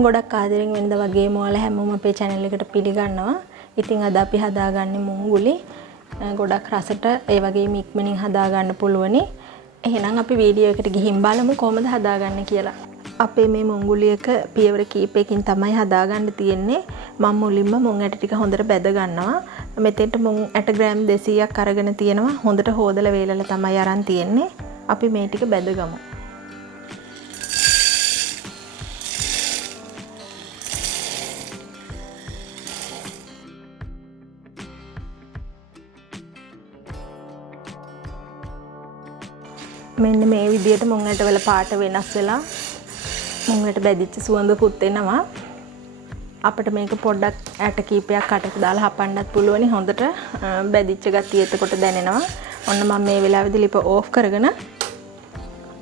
ගොඩක් ආදරෙන් වෙනද වගේම ඔයාලා හැමෝම අපේ channel එකට පිළිගන්නවා. ඉතින් අද අපි හදාගන්නේ මුං ගුලි. ගොඩක් රසට ඒ වගේම ඉක්මනින් හදාගන්න පුළුවනි. එහෙනම් අපි වීඩියෝ එකට ගිහින් බලමු කොහොමද හදාගන්නේ කියලා. අපේ මේ මුං ගුලි එක පියවර කීපයකින් තමයි හදාගන්න තියෙන්නේ. මම මුලින්ම මුං ඇට ටික හොඳට බැද ගන්නවා. මෙතෙන්ට මුං ඇට ග්‍රෑම් 200ක් අරගෙන තියෙනවා. හොඳට හොදලා වේලලා තමයි අරන් තියෙන්නේ. අපි මේ ටික බැදගමු. මෙන්න මේ විදිහට මුං ඇට වල පාට වෙනස් වෙලා මුං ඇට බැදිච්ච සුවඳකුත් එනවා. අපිට මේක පොඩ්ඩක් ඇට කීපයක් කටට දාලා හපන්නත් පුළුවනි. හොඳට බැදිච්ච ගතිය එතකොට දැනෙනවා. ඔන්න මම මේ වෙලාවේදී ලිප ඕෆ් කරගෙන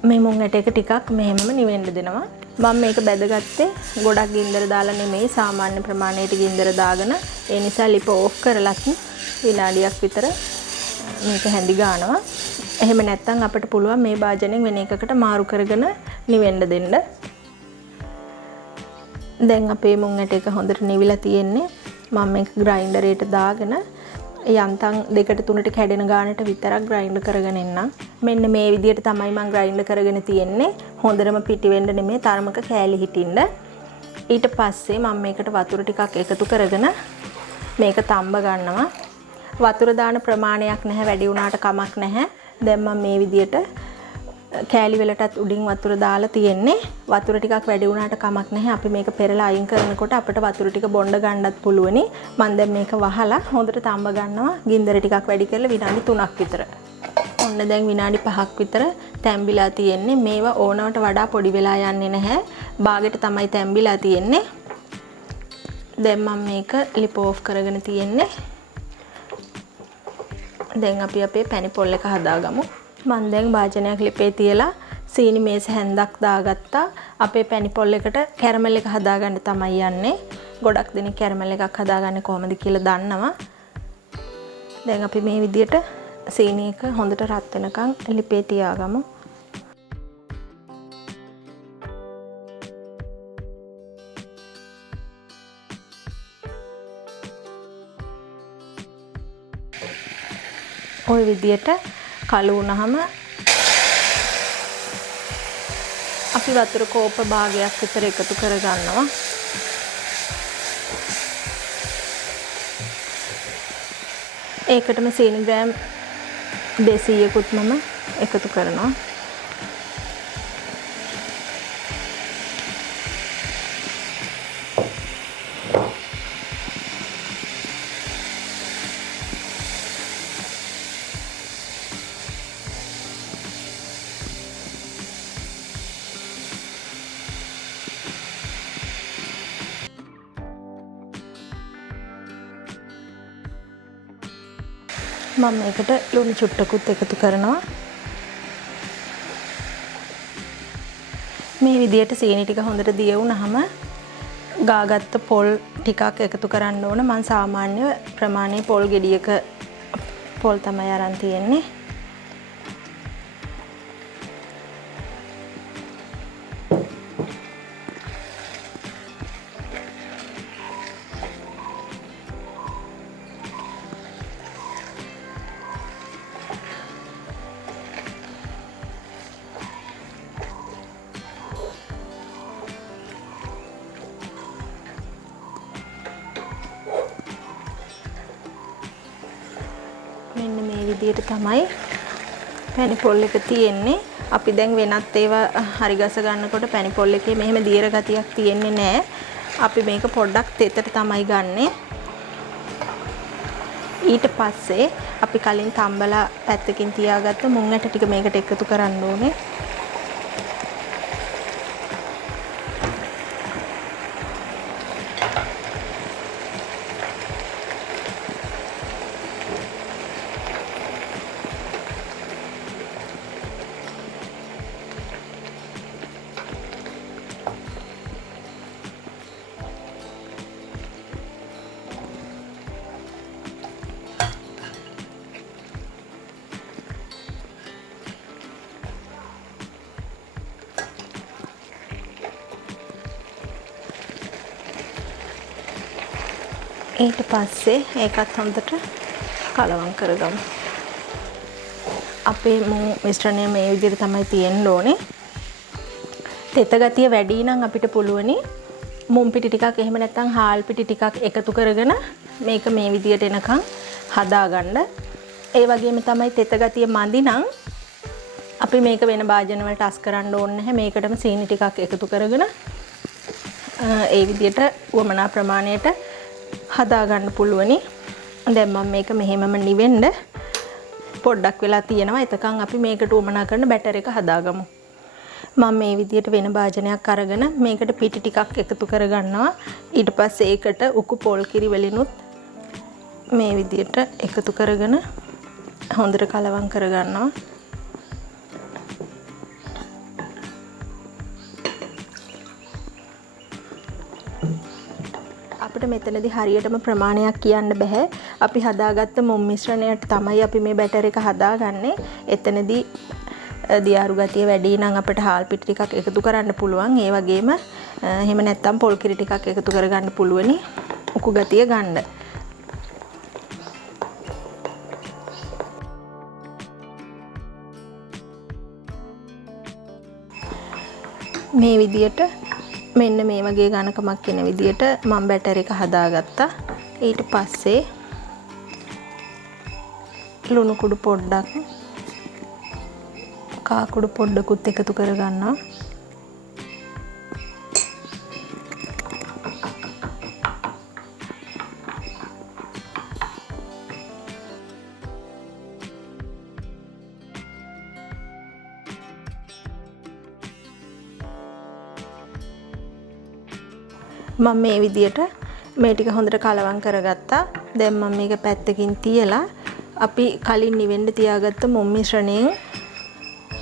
මේ මුං ඇට එක ටිකක් මෙහෙමම නිවෙන්න දෙනවා. මම මේක බැදගත්තේ ගොඩක් ගින්දර දාලා නෙමෙයි සාමාන්‍ය ප්‍රමාණයට ගින්දර දාගෙන. ඒ නිසා ලිප ඕෆ් කරලත් විනාඩියක් විතර මේක හැඳි ගන්නවා. එහෙම නැත්නම් අපිට පුළුවන් මේ භාජනයෙන් වෙන එකකට මාරු කරගෙන නිවෙන්න දෙන්න. දැන් අපේ මුං ඇට එක හොඳට නිවිලා තියෙන්නේ. මම මේක ග්‍රයින්ඩරේට දාගෙන යන්තම් දෙකට තුනට කැඩෙන ගානට විතරක් ග්‍රයින්ඩ් කරගෙන එන්නම්. මෙන්න මේ විදිහට තමයි මම ග්‍රයින්ඩ් කරගෙන තියෙන්නේ. හොඳටම පිටි වෙන්න නෙමෙයි තරමක කෑලි හිටින්න. ඊට පස්සේ මම මේකට වතුර ටිකක් එකතු කරගෙන මේක තම්බ ගන්නවා. වතුර දාන ප්‍රමාණයක් නැහැ, වැඩි වුණාට කමක් නැහැ. දැන් මම මේ විදියට කෑලි වලටත් උඩින් වතුර දාලා තියෙන්නේ. වතුර ටිකක් වැඩි වුණාට කමක් නැහැ. අපි මේක පෙරලා අයින් කරනකොට අපිට වතුර ටික බොන්න ගන්නත් පුළුවනි. මම දැන් මේක වහලා හොඳට තම්බ ගන්නවා. ගින්දර ටිකක් වැඩි කරලා විනාඩි 3ක් විතර. ඔන්න දැන් විනාඩි 5ක් විතර තැම්බිලා තියෙන්නේ. මේවා ඕනවට වඩා පොඩි වෙලා යන්නේ නැහැ. බාගෙට තමයි තැම්බිලා තියෙන්නේ. දැන් මම මේක ලිප ඕෆ් කරගෙන තියෙන්නේ. දැන් අපි අපේ පැණි පොල් එක හදාගමු. මම දැන් භාජනයක් ලිපේ තියලා සීනි මේස හැන්දක් දාගත්තා. අපේ පැණි පොල් එකට කැරමල් එක හදාගන්න තමයි යන්නේ. ගොඩක් දෙනෙක් කැරමල් එකක් හදාගන්නේ කොහොමද කියලා දන්නවා. දැන් අපි මේ විදියට සීනි එක හොඳට රත් වෙනකන් ලිපේ තියාගමු. ওই විදියට කළු වුණාම අපි වතුර කෝප භාගයක් විතර එකතු කරගන්නවා. ඒකටම සීනි ග්‍රෑම් 200කුත් මම එකතු කරනවා. මම මේකට ලුණු චුට්ටකුත් එකතු කරනවා. මේ විදියට සීනි ටික හොඳට දිය වුණාම ගාගත්ත පොල් ටිකක් එකතු කරන්න ඕන. මම සාමාන්‍ය ප්‍රමාණයේ පොල් ගෙඩියක පොල් තමයි අරන් තියෙන්නේ. මෙන්න මේ විදිහට තමයි පැණි පොල් එක තියෙන්නේ. අපි දැන් වෙනත් ඒවා හරි ගස ගන්නකොට පැණි පොල් එකේ මෙහෙම දියර ගතියක් තියෙන්නේ නැහැ. අපි මේක පොඩ්ඩක් තෙතට තමයි ගන්නෙ. ඊට පස්සේ අපි කලින් තම්බලා පැත්තකින් තියාගත්ත මුං ඇට ටික මේකට එකතු කරන්න ඕනේ. ඊට පස්සේ ඒකත් හොඳට කලවම් කරගමු. අපේ මිශ්‍රණය මේ විදිහට තමයි තියෙන්න ඕනේ. තෙත ගතිය වැඩි නම් අපිට පුළුවනි මුම් පිටි ටිකක් එහෙම නැත්නම් හාල් පිටි ටිකක් එකතු කරගෙන මේක මේ විදිහට එනකන් හදාගන්න. ඒ වගේම තමයි තෙත ගතිය මදි නම් අපි මේක වෙන භාජන වලට අස් කරන්න ඕනේ නැහැ. මේකටම සීනි ටිකක් එකතු කරගෙන ඒ විදිහට වමනා ප්‍රමාණයට හදාගන්න පුළුවනි. දැන් මම මේක මෙහෙමම නිවෙන්න පොඩ්ඩක් වෙලා තියෙනවා. එතකන් අපි මේකට වමනා කරන බැටර් එක හදාගමු. මම මේ විදිහට වෙන භාජනයක් අරගෙන මේකට පිටි ටිකක් එකතු කරගන්නවා. ඊට පස්සේ ඒකට උකු පොල් කිරි වලිනුත් මේ විදිහට එකතු කරගෙන හොඳට කලවම් කරගන්නවා. අපිට මෙතනදී හරියටම ප්‍රමාණයක් කියන්න බෑ. අපි හදාගත්ත මුම් මිශ්‍රණයට තමයි අපි මේ බැටර් එක හදාගන්නේ. එතනදී දියාරු ගතිය වැඩි නම් අපිට හාල් පිටි ටිකක් එකතු කරන්න පුළුවන්. ඒ වගේම එහෙම නැත්නම් පොල් කිරි ටිකක් එකතු කරගන්න පුළුවනි උකු ගතිය ගන්න. මේ විදියට මෙන්න මේ වගේ ඝනකමක් එන විදියට මම බැටර් එක හදාගත්තා. ඊට පස්සේ ලුණු කුඩු පොඩ්ඩක් කාකුඩු පොඩ්ඩකුත් එකතු කරගන්නවා. මම මේ විදියට මේ ටික හොඳට කලවම් කරගත්තා. දැන් මම මේක පැත්තකින් තියලා අපි කලින් නිවෙන්න තියාගත්ත මුම් මිශ්‍රණයෙන්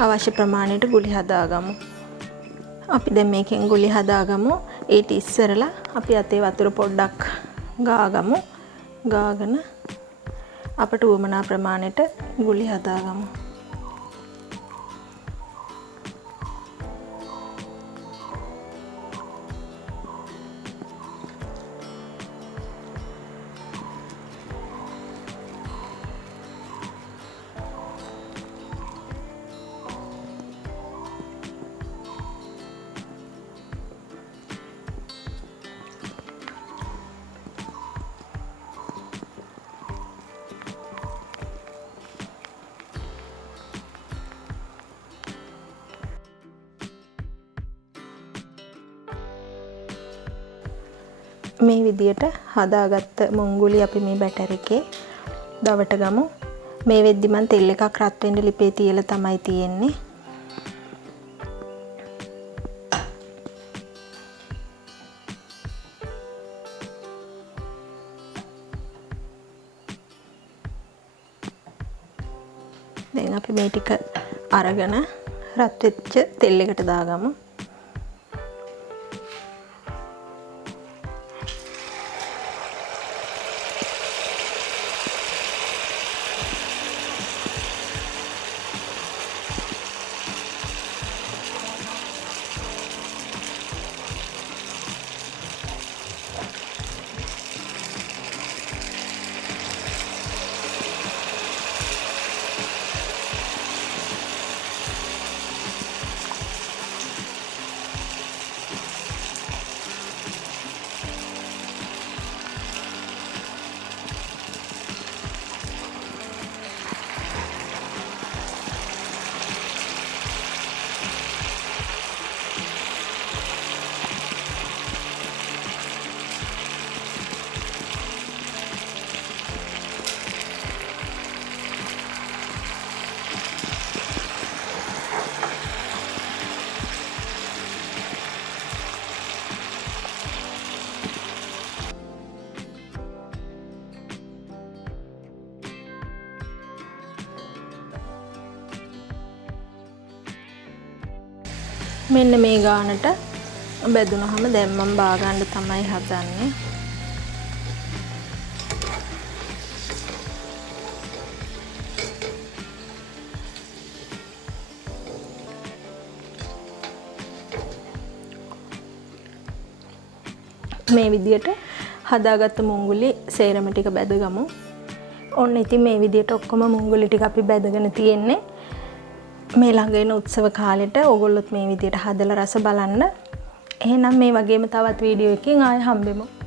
අවශ්‍ය ප්‍රමාණයට ගුලි හදාගමු. අපි දැන් මේකෙන් ගුලි හදාගමු. ඊට ඉස්සරලා අපි අතේ වතුර පොඩ්ඩක් ගාගමු. ගාගෙන අපට උවමනා ප්‍රමාණයට ගුලි හදාගමු. මේ විදියට හදාගත්ත මුන් ගුලි අපි මේ බැටර් එකේ දවට ගමු. මේ වෙද්දි මම තෙල් එකක් රත් වෙන්න ලිපේ තියලා තමයි තියෙන්නේ. දැන් අපි මේ ටික අරගෙන රත් වෙච්ච තෙල් එකට දාගමු. මෙන්න මේ ගානට බෙදුනහම දැන් මම බා ගන්න තමයි හදන්නේ. මේ විදියට හදාගත්ත මුංගුලි සේරම ටික බැදගමු. ඔන්න ඉතින් මේ විදිහට ඔක්කොම මුංගුලි ටික අපි බැදගෙන තියෙන්නේ. මේ ළඟ එන උත්සව කාලෙට ඕගොල්ලොත් මේ විදිහට හදලා රස බලන්න. එහෙනම් මේ වගේම තවත් වීඩියෝ එකකින් ආයෙ හම්බෙමු.